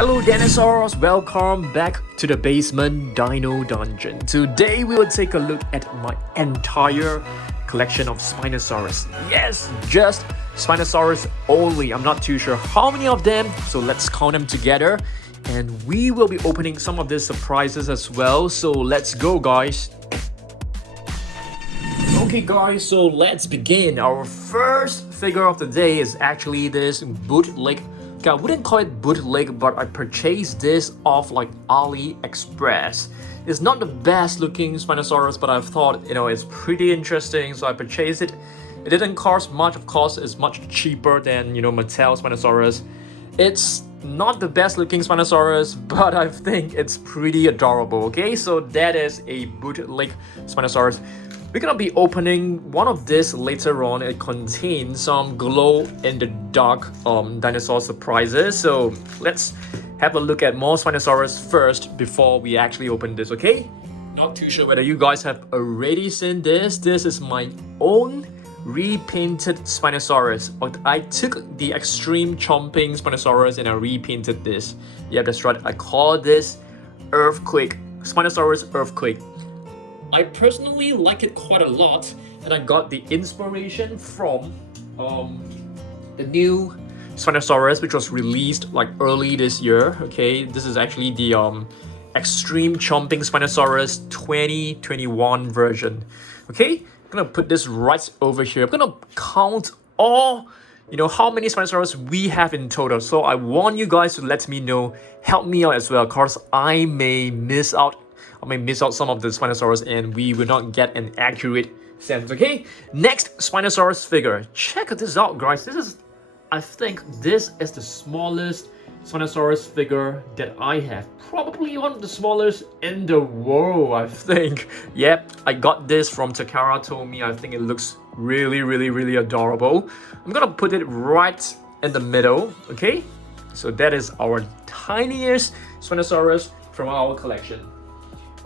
Hello dinosaurs, welcome back to the basement dino dungeon. Today we will take a look at my entire collection of Spinosaurus. Yes, just Spinosaurus only. I'm not too sure how many of them, so let's count them together. And we will be opening some of these surprises as well, so let's go guys. Okay guys, so let's begin. Our first figure of the day is actually this bootleg. Okay, I wouldn't call it bootleg, but I purchased this off like AliExpress. It's not the best looking Spinosaurus, but I thought, it's pretty interesting, so I purchased it. It didn't cost much, of course, it's much cheaper than, Mattel Spinosaurus. It's not the best looking Spinosaurus, but I think it's pretty adorable, okay? So that is a bootleg Spinosaurus. We're gonna be opening one of this later on. It contains some glow-in-the-dark dinosaur surprises. So let's have a look at more Spinosaurus first before we actually open this, okay? Not too sure whether you guys have already seen this. This is my own repainted Spinosaurus. I took the Extreme Chompin Spinosaurus and I repainted this. Yeah, that's right. I call this Earthquake. Spinosaurus Earthquake. I personally like it quite a lot, and I got the inspiration from the new Spinosaurus, which was released like early this year. Okay, this is actually the Extreme Chompin Spinosaurus 2021 version. Okay, I'm gonna put this right over here. I'm gonna count all, how many Spinosaurus we have in total. So I want you guys to let me know, help me out as well, cause I may miss out some of the Spinosaurus and we will not get an accurate sense, okay? Next Spinosaurus figure. Check this out, guys. I think this is the smallest Spinosaurus figure that I have. Probably one of the smallest in the world, I think. Yep, I got this from Takara Tomy. I think it looks really adorable. I'm gonna put it right in the middle, okay? So that is our tiniest Spinosaurus from our collection.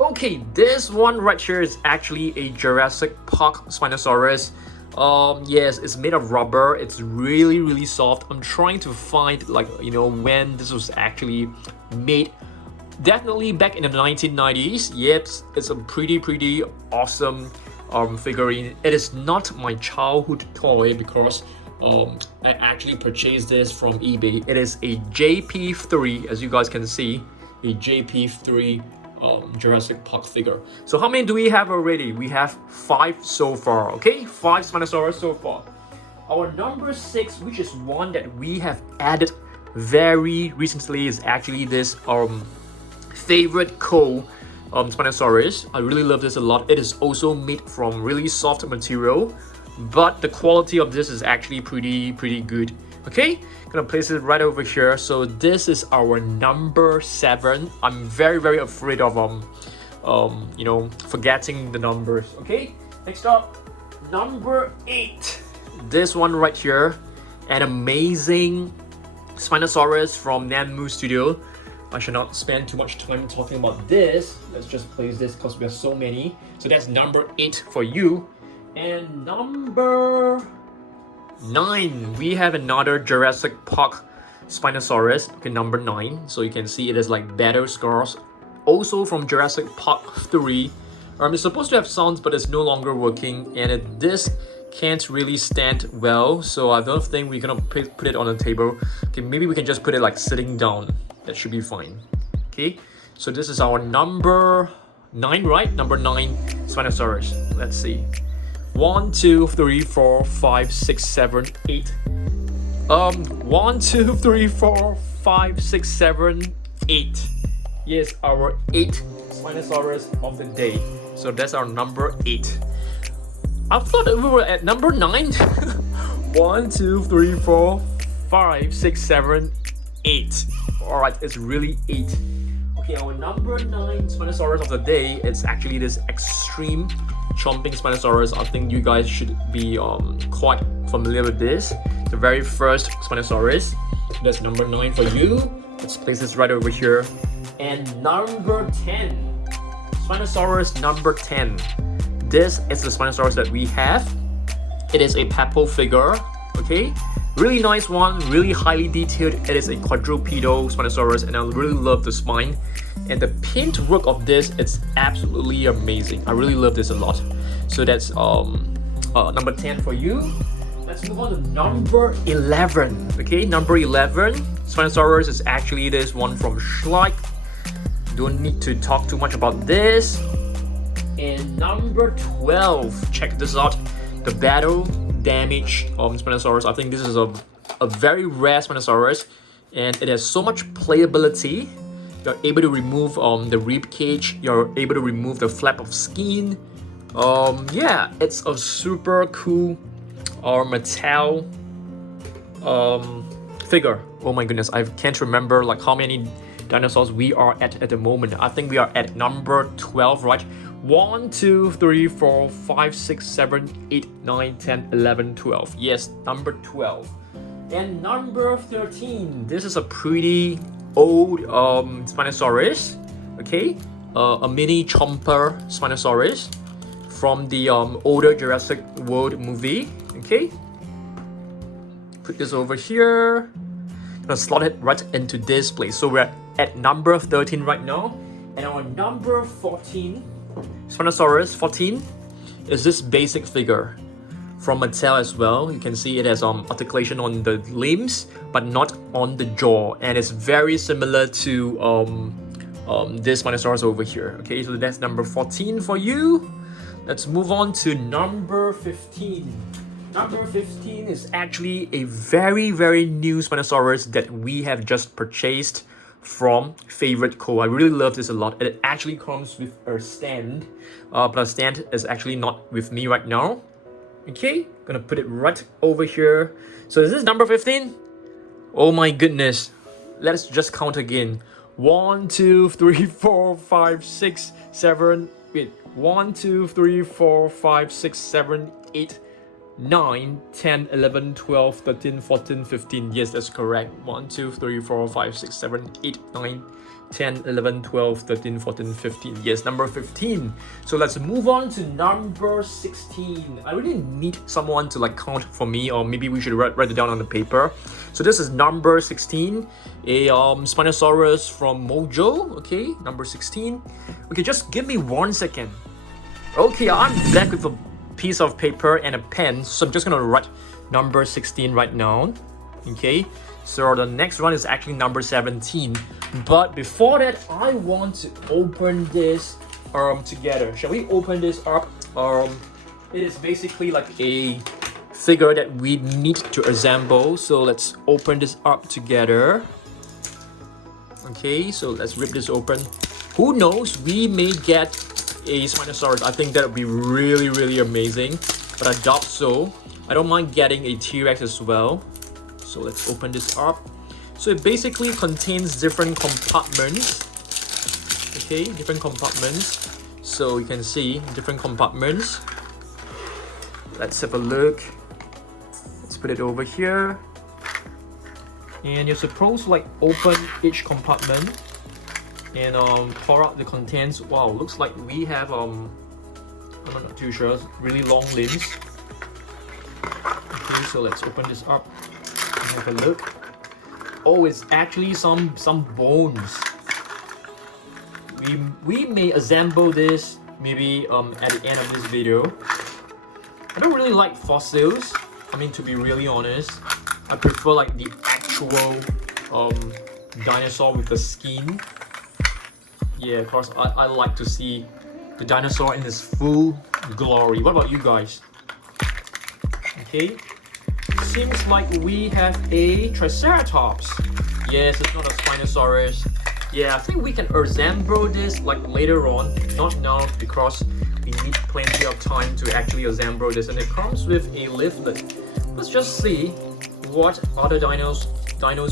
Okay, this one right here is actually a Jurassic Park Spinosaurus. Yes, it's made of rubber. It's really soft. I'm trying to find when this was actually made. Definitely back in the 1990s. Yep, it's a pretty awesome figurine. It is not my childhood toy because I actually purchased this from eBay. It is a Jp3, as you guys can see, a Jp3 Jurassic Park figure. So how many do we have already? We have 5 so far, okay? 5 Spinosaurus so far. Our number 6, which is one that we have added very recently, is actually this favorite coal Spinosaurus. I really love this a lot. It is also made from really soft material, but the quality of this is actually pretty good. Okay, gonna place it right over here. So this is our number 7. I'm very afraid of forgetting the numbers. Okay, next up, number 8. This one right here, an amazing Spinosaurus from Nanmu Studio. I should not spend too much time talking about this. Let's just place this because we have so many. So that's number 8 for you. And number 9, we have another Jurassic Park Spinosaurus. Okay, number 9. So you can see it is like battle scars. Also from Jurassic Park 3. It's supposed to have sounds, but it's no longer working, and this can't really stand well. So I don't think we're gonna put it on the table. Okay, maybe we can just put it like sitting down. That should be fine. Okay, so this is our number 9, right? Number 9 Spinosaurus. Let's see. 1, 2, 3, 4, 5, 6, 7, 8. 1, 2, 3, 4, 5, 6, 7, 8. Yes, our 8th Spinosaurus of the day. So that's our number 8. I thought we were at number 9. 1, 2, 3, 4, 5, 6, 7, 8. Alright, it's really 8. Okay, our number 9 Spinosaurus of the day is actually this Extreme Chompin Spinosaurus. I think you guys should be quite familiar with this. The very first Spinosaurus. That's number 9 for you. Let's place this right over here. And number 10. Spinosaurus number 10. This is the Spinosaurus that we have. It is a Peppo figure. Okay, Really nice one, really highly detailed. It is a Quadrupedo Spinosaurus, and I really love the spine. And the paintwork of this, it's absolutely amazing. I really love this a lot. So that's number 10 for you. Let's move on to number 11. Okay, number 11 Spinosaurus is actually this one from Schleich. Don't need to talk too much about this. And number 12, check this out, the battle damage Spinosaurus. I think this is a very rare Spinosaurus, and it has so much playability. You're able to remove the rib cage, you're able to remove the flap of skin. Yeah, it's a super cool metal figure. Oh my goodness, I can't remember like how many dinosaurs we are at the moment. I think we are at number 12, right? 1, 2, 3, 4, 5, 6, 7, 8, 9, 10, 11, 12. Yes, number 12. And number 13. This is a pretty old Spinosaurus. Okay, a mini chomper Spinosaurus from the older Jurassic World movie. Okay, put this over here. Gonna slot it right into this place. So we're at number 13 right now, and our number 14 Spinosaurus 14 is this basic figure from Mattel as well. You can see it has articulation on the limbs but not on the jaw, and it's very similar to this Spinosaurus over here. Okay, so that's number 14 for you. Let's move on to number 15. Number 15 is actually a very new Spinosaurus that we have just purchased from Favorite Co. I really love this a lot. It actually comes with a stand, but a stand is actually not with me right now. Okay, gonna put it right over here. So is this number 15? Oh my goodness. Let's just count again. 1, 2, 3, 4, 5, 6, 7, wait. 1, 2, 3, 4, 5, 6, 7, 8, 9, 10, 11, 12, 13, 14, 15. Yes, that's correct. 1, 2, 3, 4, 5, 6, 7, 8, 9, 10, 11, 12, 13, 14, 15. Yes, number 15. So let's move on to number 16. I really need someone to like count for me, or maybe we should write it down on the paper. So this is number 16, a Spinosaurus from Mojo. Okay, number 16. Okay, just give me 1 second. Okay, I'm back with a piece of paper and a pen, so I'm just gonna write number 16 right now. Okay, so the next one is actually number 17, but before that I want to open this together. Shall we open this up? It is basically like a figure that we need to assemble, so let's open this up together. Okay, so let's rip this open. Who knows, we may get a Spinosaurus. I think that would be really amazing, but I doubt so. I don't mind getting a T-Rex as well. So let's open this up. So it basically contains different compartments. Okay, different compartments. So you can see different compartments. Let's have a look. Let's put it over here. And you're supposed to like open each compartment and pour out the contents. Wow, looks like we have I'm not too sure, really long limbs. Okay, so let's open this up and have a look. Oh, it's actually some bones. We may assemble this maybe at the end of this video. I don't really like fossils. I mean, to be really honest, I prefer like the actual dinosaur with the skin. Yeah, of course, I like to see the dinosaur in its full glory. What about you guys? Okay, seems like we have a Triceratops. Yes, it's not a Spinosaurus. Yeah, I think we can assemble this like later on, not now, because we need plenty of time to actually assemble this, and it comes with a leaflet. Let's just see what other dinos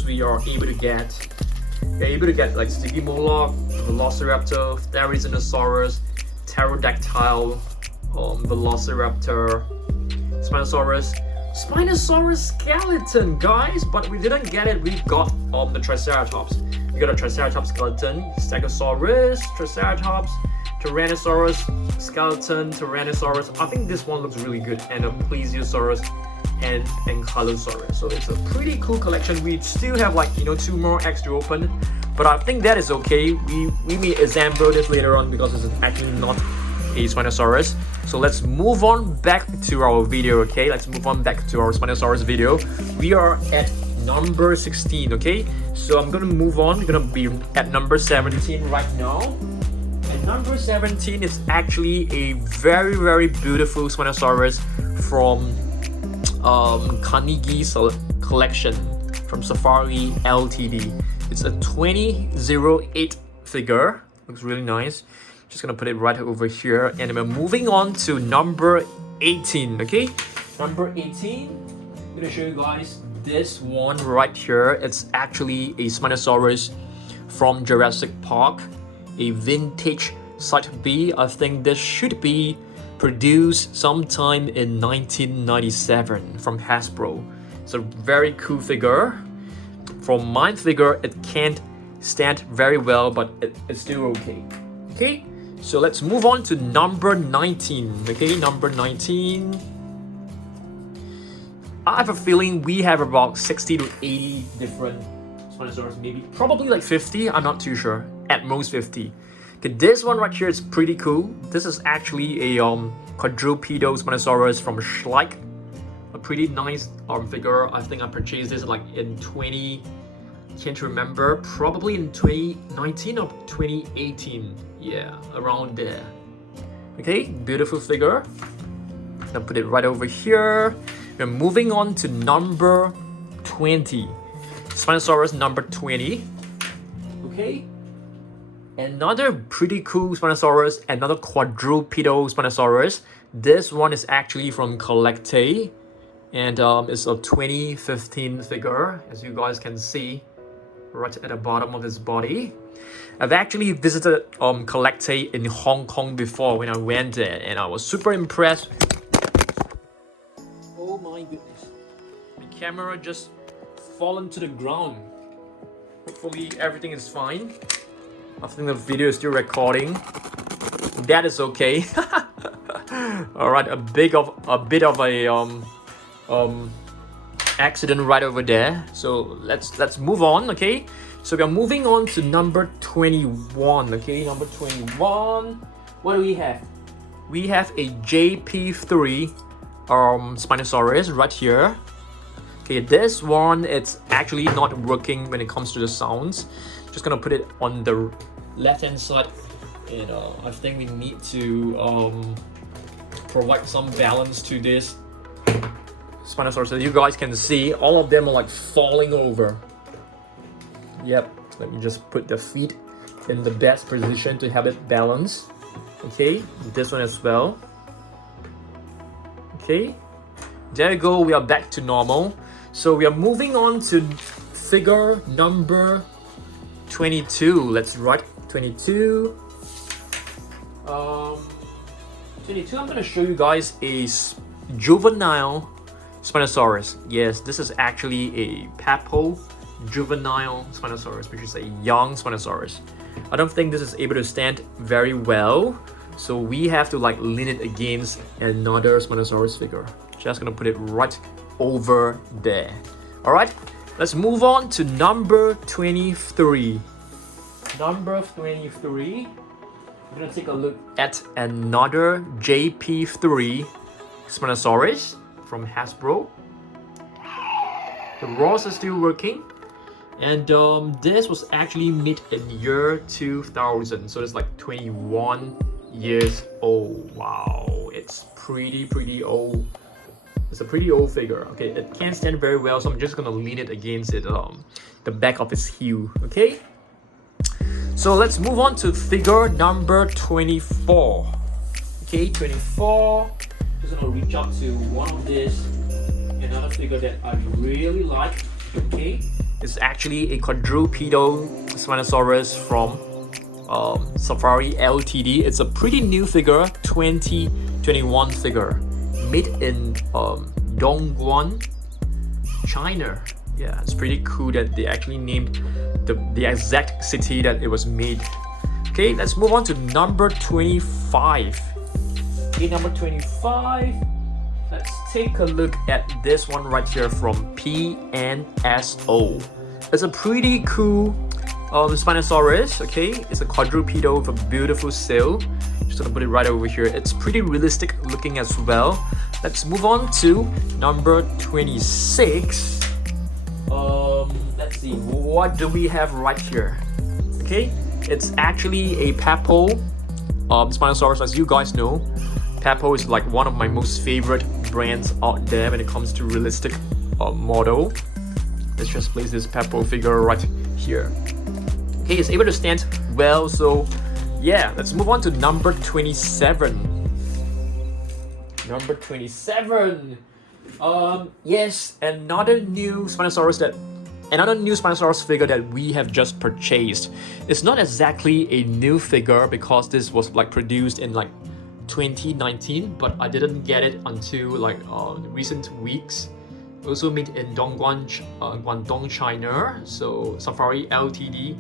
we are able to get. We're able to get like Stygimoloch, Velociraptor, Therizinosaurus, Pterodactyl, Velociraptor, Spinosaurus skeleton, guys, but we didn't get it. We got the Triceratops. We got a Triceratops skeleton, Stegosaurus, Triceratops, Tyrannosaurus skeleton, Tyrannosaurus. I think this one looks really good, and a Plesiosaurus and Ankylosaurus. So it's a pretty cool collection. We still have like, you know, 2 more eggs to open, but I think that is okay. We may assemble this later on because it's actually not a Spinosaurus. So let's move on back to our video, okay? Let's move on back to our Spinosaurus video. We are at number 16, okay? So I'm gonna move on. We're gonna be at number 17 right now. And number 17 is actually a very, very beautiful Spinosaurus from Carnegie's collection from Safari Ltd. It's a 2008 figure. Looks really nice. Just gonna put it right over here, and we're moving on to number 18. Okay, number 18. I'm gonna show you guys this one right here. It's actually a Spinosaurus from Jurassic Park, a vintage Site B. I think this should be produced sometime in 1997 from Hasbro. It's a very cool figure. From my figure, it can't stand very well, but it's still okay. Okay, so let's move on to number 19. Okay, number 19. I have a feeling we have about 60 to 80 different Spinosaurus, maybe, probably like 50. I'm not too sure. At most 50. Okay, this one right here is pretty cool. This is actually a Quadrupedo Spinosaurus from Schleich. A pretty nice figure. I think I purchased this like in can't remember, probably in 2019 or 2018. Yeah, around there. Okay, beautiful figure. I'll put it right over here. We're moving on to number 20. Spinosaurus number 20. Okay. Another pretty cool Spinosaurus, another Quadrupedo Spinosaurus. This one is actually from Collecte, and it's a 2015 figure, as you guys can see right at the bottom of his body. I've actually visited Collecte in Hong Kong before when I went there, and I was super impressed. Oh my goodness, my camera just fallen to the ground. Hopefully everything is fine. I think the video is still recording. That is okay. All right, a bit of a accident right over there. So let's move on. Okay, so we are moving on to number 21. Okay, number 21. What do we have? We have a Jp3 Spinosaurus right here. Okay, this one, it's actually not working when it comes to the sounds. Just gonna put it on the left hand side, and I think we need to provide some balance to this Spinosaurus. So you guys can see all of them are like falling over. Yep, let me just put the feet in the best position to have it balanced. Okay, this one as well. Okay, there you go, we are back to normal. So we are moving on to figure number 22. Let's write 22. 22, I'm gonna show you guys a juvenile Spinosaurus. Yes, this is actually a Papo juvenile Spinosaurus, which is a young Spinosaurus. I don't think this is able to stand very well, so we have to like lean it against another Spinosaurus figure. Just gonna put it right over there. All right, let's move on to number 23. Number 23. We're gonna take a look at another Jp3 Spinosaurus from Hasbro. The ROS is still working, and this was actually made in year 2000, so it's like 21 years old. Wow, it's pretty old. It's a pretty old figure. Okay, it can't stand very well, so I'm just gonna lean it against it, the back of its heel. Okay, so let's move on to figure number 24. Okay, 24. Just gonna reach out to one of these. Another figure that I really like. Okay, it's actually a Quadrupedo Spinosaurus from Safari Ltd. It's a pretty new figure, 2021 figure, made in Dongguan, China. Yeah, it's pretty cool that they actually named the exact city that it was made. Okay, let's move on to number 25. Okay, number 25. Let's take a look at this one right here from PNSO. It's a pretty cool Spinosaurus, okay? It's a quadrupedo with a beautiful sail. Just gonna put it right over here. It's pretty realistic looking as well. Let's move on to number 26. Let's see, what do we have right here? Okay, it's actually a Papo Spinosaurus. As you guys know, Papo is like one of my most favorite brands out there when it comes to realistic model. Let's just place this Papo figure right here. Okay, it's able to stand well, so yeah, let's move on to number 27. Number 27. Yes, another new Spinosaurus figure that we have just purchased. It's not exactly a new figure because this was like produced in like 2019, but I didn't get it until like recent weeks. Also made in Guangdong, China. So Safari Ltd.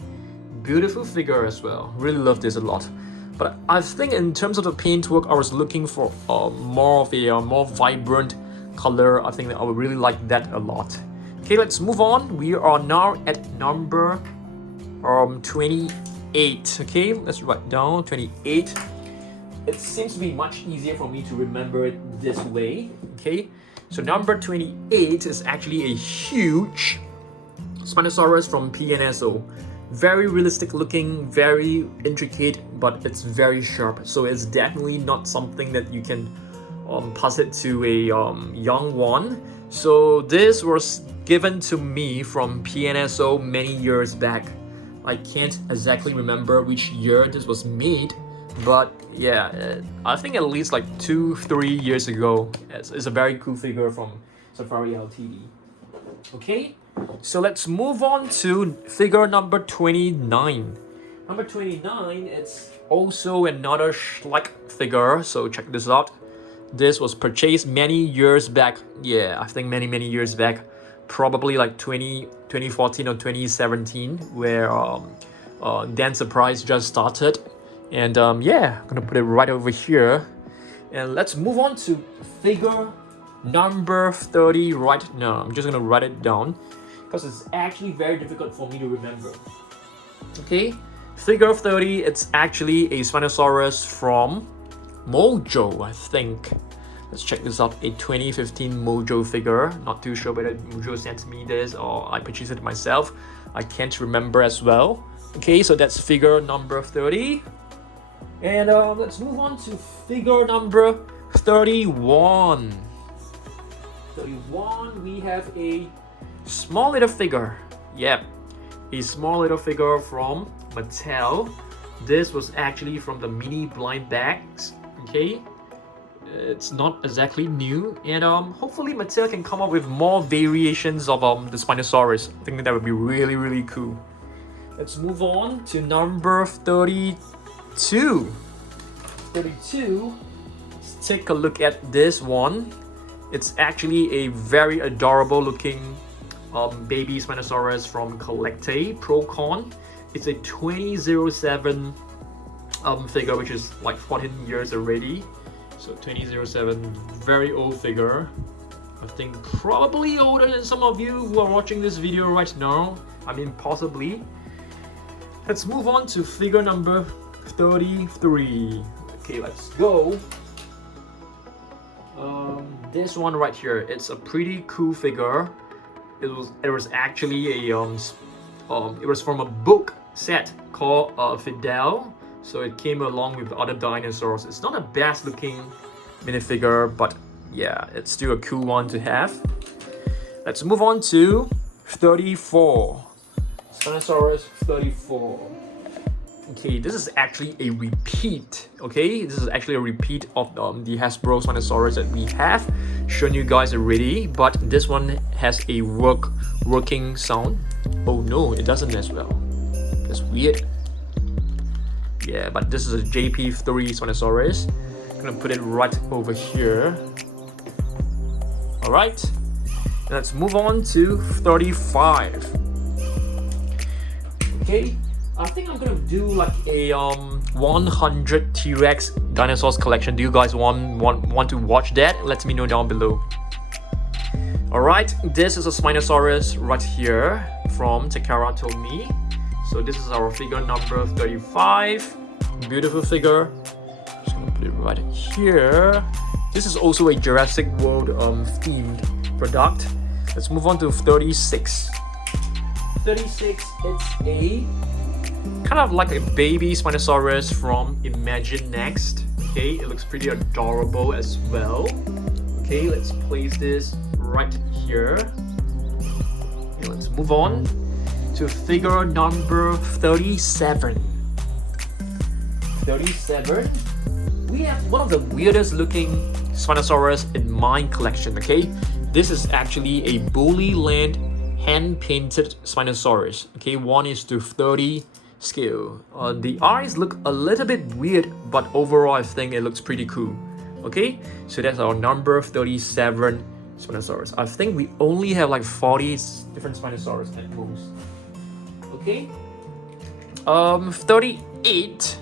Beautiful figure as well. Really love this a lot. But I think in terms of the paintwork, I was looking for more of a more vibrant color. I think that I would really like that a lot. Okay, let's move on. We are now at number 28. Okay, let's write down 28. It seems to be much easier for me to remember it this way. Okay, so number 28 is actually a huge Spinosaurus from PNSO. Very realistic looking, very intricate, but it's very sharp. So it's definitely not something that you can pass it to a young one. So this was given to me from PNSO many years back. I can't exactly remember which year this was made, but yeah, I think at least like 2-3 years ago. It's a very cool figure from Safari Ltd. Okay, so let's move on to figure number 29. Number 29, it's also another Schleich figure, so check this out. This was purchased many years back. Yeah, I think many years back. Probably like 2014 or 2017, where Dance Surprise just started. And yeah, I'm gonna put it right over here. And let's move on to figure number 30 right now. I'm just gonna write it down because it's actually very difficult for me to remember. Okay, figure 30, it's actually a Spinosaurus from Mojo, I think. Let's check this out, a 2015 Mojo figure. Not too sure whether Mojo sent me this or I purchased it myself. I can't remember as well. Okay, so that's figure number 30. And let's move on to figure number 31. 31, we have a small little figure. Yep, a small little figure from Mattel. This was actually from the mini blind bags. Okay, it's not exactly new, and hopefully Mattel can come up with more variations of the Spinosaurus. I think that would be really cool. Let's move on to number 32. 32. Let's take a look at this one. It's actually a very adorable looking baby Spinosaurus from Collecte Procon. It's a 2007 figure, which is like 14 years already. So 2007, very old figure. I think probably older than some of you who are watching this video right now. I mean, possibly. Let's move on to figure number 33. Okay, let's go. This one right here, it's a pretty cool figure. It was actually a it was from a book set called Fidel. So it came along with other dinosaurs. It's not a best looking minifigure, but yeah, it's still a cool one to have. Let's move on to 34. Spinosaurus 34. Okay, this is actually a repeat. Okay, this is actually a repeat of the Hasbro Spinosaurus that we have shown you guys already, but this one has a working sound. Oh no, it doesn't as well. That's weird. Yeah, but this is a Jp3 Spinosaurus. I'm gonna put it right over here. Alright, let's move on to 35. Okay, I think I'm gonna do like a 100 T-Rex dinosaurs collection. Do you guys want to watch that? Let me know down below. Alright, this is a Spinosaurus right here from Takara Tomy. So this is our figure number 35. Beautiful figure. Just gonna put it right here. This is also a Jurassic World themed product. Let's move on to 36. 36, it's a kind of like a baby Spinosaurus from Imagine Next. Okay, it looks pretty adorable as well. Okay, let's place this right here. Okay, let's move on to figure number 37. 37. We have one of the weirdest looking Spinosaurus in my collection. Okay, this is actually a Bully Land hand-painted Spinosaurus. Okay, 1:30 scale. The eyes look a little bit weird, but overall I think it looks pretty cool. Okay, so that's our number 37 Spinosaurus. I think we only have like 40 different Spinosaurus at most. Okay, 38.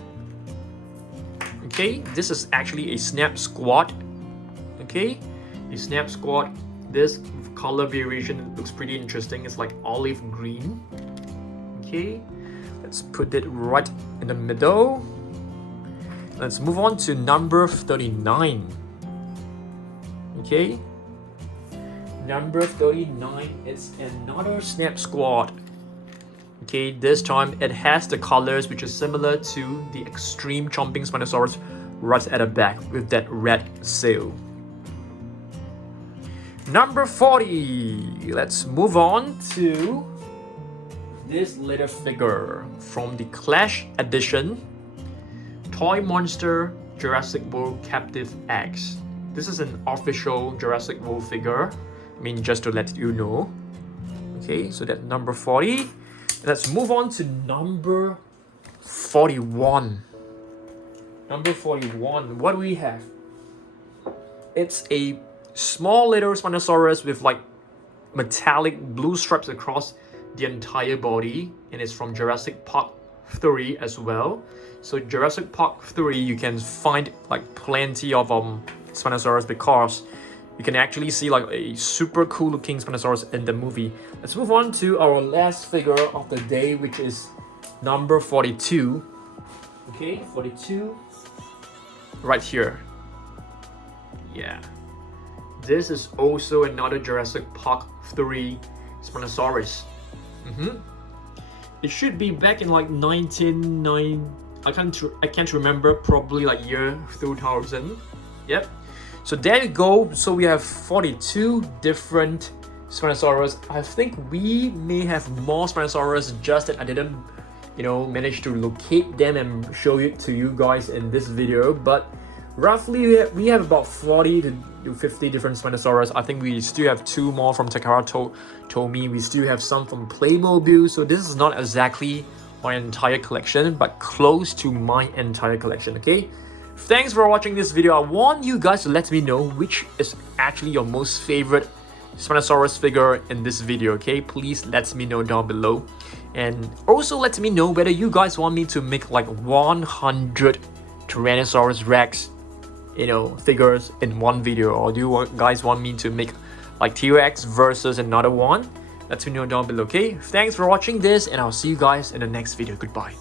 Okay, this is actually a Snap Squad. Okay, a Snap Squad. This color variation looks pretty interesting. It's like olive green. Okay, let's put it right in the middle. Let's move on to number 39. Okay, number 39 is another Snap Squad. Okay, this time it has the colors which is similar to the Extreme Chompin Spinosaurus right at the back with that red sail. Number 40. Let's move on to this little figure from the Clash Edition Toy Monster Jurassic World Captive X. This is an official Jurassic World figure. I mean, just to let you know. Okay, so that's number 40. Let's move on to number 41. Number 41. What do we have? It's a small little Spinosaurus with like metallic blue stripes across the entire body, and it's from Jurassic Park 3 as well. So Jurassic Park 3, you can find like plenty of Spinosaurus because you can actually see like a super cool looking Spinosaurus in the movie. Let's move on to our last figure of the day, which is number 42. Okay, 42. Right here. Yeah. This is also another Jurassic Park 3 Spinosaurus. It should be back in like 1990. I can't remember, probably like year 2000. Yep. So there you go. So we have 42 different Spinosaurus. I think we may have more Spinosaurus, just that I didn't, manage to locate them and show it to you guys in this video. But roughly we have about 40 to 50 different Spinosaurus. I think we still have 2 more from Takara Tomy. We still have some from Playmobil. So this is not exactly my entire collection, but close to my entire collection. Okay, thanks for watching this video. I want you guys to let me know which is actually your most favorite Spinosaurus figure in this video. Okay, please let me know down below, and also let me know whether you guys want me to make like 100 Tyrannosaurus Rex figures in one video, or do you guys want me to make like T-Rex versus another one? Let me know down below. Okay, thanks for watching this, and I'll see you guys in the next video. Goodbye.